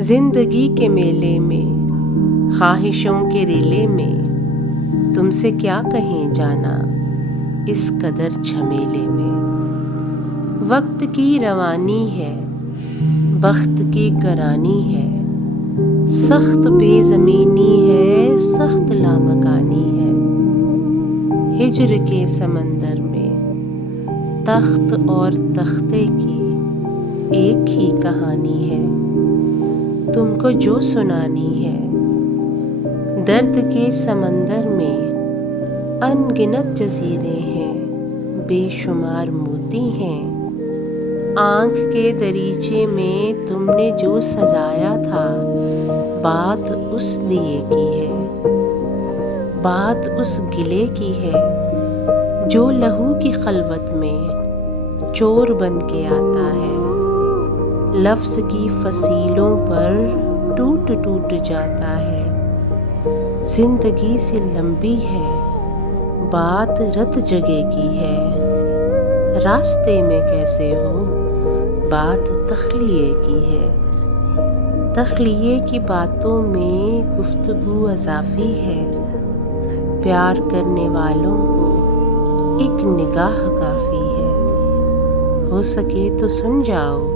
जिंदगी के मेले में, ख्वाहिशों के रेले में, तुमसे क्या कहें जाना इस कदर झमेले में। वक्त की रवानी है, बख्त की करानी है, सख्त बेज़मीनी है, सख्त लामकानी है। हिज्र के समंदर में तख्त और तख्ते की एक ही कहानी है, तुमको जो सुनानी है। दर्द के समंदर में अनगिनत जजीरे हैं, बेशुमार मोती हैं। आँख के दरीचे में तुमने जो सजाया था, बात उस दिए की है, बात उस गिले की है, जो लहू की खलवत में चोर बन के आता है। लफ्ज़ की फसीलों पर टूट टूट जाता है। जिंदगी से लंबी है, बात रत जगह की है। रास्ते में कैसे हो, बात तख्लिये की है। तख्लिये की बातों में गुफ्तगू अज़ाफ़ी है। प्यार करने वालों को एक निगाह काफ़ी है। हो सके तो सुन जाओ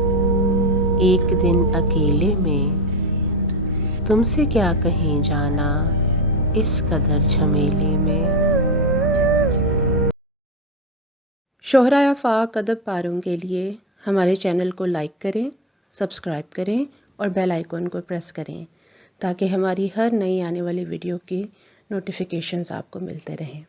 एक दिन अकेले में, तुमसे क्या कहें जाना इस कदर झमेले में। शोहरा आफाक अदब पारों के लिए हमारे चैनल को लाइक करें, सब्सक्राइब करें और बेल आइकॉन को प्रेस करें ताकि हमारी हर नई आने वाली वीडियो की नोटिफिकेशंस आपको मिलते रहें।